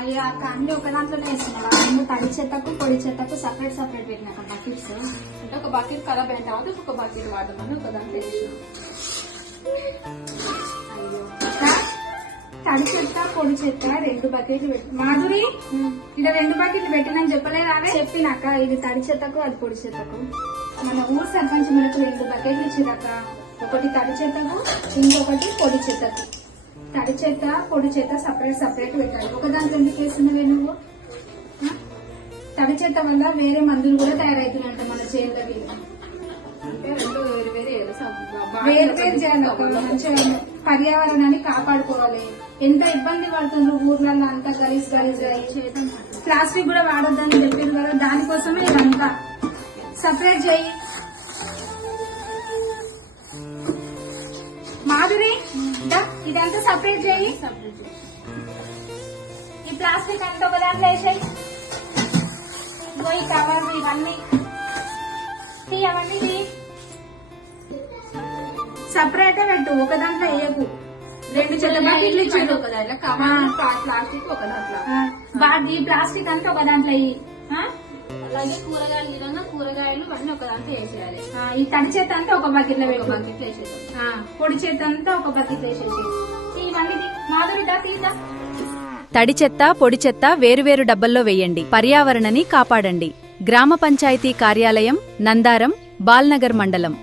అయ్యా అక్క అన్ని ఒక దాంట్లోనే వేస్తున్నావా? నేను తడి చెత్తకు పొడి చెత్తకు సపరేట్ సపరేట్ పెట్టినాక బకెట్స్ అంటే ఒక బకెట్ ఖరాబ్ అయిన తర్వాత ఒక బకెట్ వాడమని ఒక దాంట్లో వేసినాం. తడి చెత్త పొడి చెత్త 2 బకెట్లు పెట్టి మాధురి ఇలా 2 బకెట్లు పెట్టినని చెప్పలేదా? చెప్పినాక ఇది తడి చెత్తకు అది పొడి చెత్తకు. మన ఊరు సర్పంచ్ మనకు 2 బకెట్లు ఇచ్చిరాక, ఒకటి తడి చెత్తకు ఇంకొకటి పొడి చెత్తకు. తడి చెత్త పొడి చెత్త సపరేట్ సపరేట్ పెట్టాలి. ఒక దాంట్లో ఎందుకు వేస్తున్నవే నువ్వు? తడి చెత్త వల్ల వేరే మందులు కూడా తయారవుతున్నాయంట మన చేనులకి. అంటే రెండు వేరు వేరు వేరు వేరు చేయాలి. మంచిగా పర్యావరణాన్ని కాపాడుకోవాలి. ఎంత ఇబ్బంది పడుతుండ్రు ఊర్లలో అంతా గలీజ్ గలీజ్ చేయడం. ప్లాస్టిక్ కూడా వాడొద్దని చెప్పారు కదా, దానికోసమే ఇదంతా సపరేట్ చేయి. మాధురి ఇదంతా సపరేట్ చేయి. ఈ ప్లాస్టిక్ అంతా ఒక దాంట్లో వేసేయి. ఈ కవర్ ఇవన్నీ అవన్నీ సపరేట్ పెట్టు, ఒక దాంట్లో వేయకు. 2 చెత్త బకెట్లు ఇచ్చాడు. ఒక దాంట్లో కవర్ ప్లాస్టిక్ ఒక దాంట్లో ఈ ప్లాస్టిక్ అంతా ఒక దాంట్లో వేయి. అలాగే కూరగాయలు విధంగా కూరగాయలు అన్ని ఒక దాంట్లో వేసేయాలి. ఈ తడి చెత్త అంతా ఒక బకెట్ లో ఒక పెట్టు. బకెట్ వేసేయాలి. పొడి చెత్త అంతా ఒక బకెట్ వేసేసి ఇవన్నీ మాధురి తీద్దా. తడి చెత్త పొడి చెత్త వేరువేరు డబ్బల్లో వేయండి. పర్యావరణాన్ని కాపాడండి. గ్రామ పంచాయతీ కార్యాలయం, నందారం, బాల్నగర్ మండలం.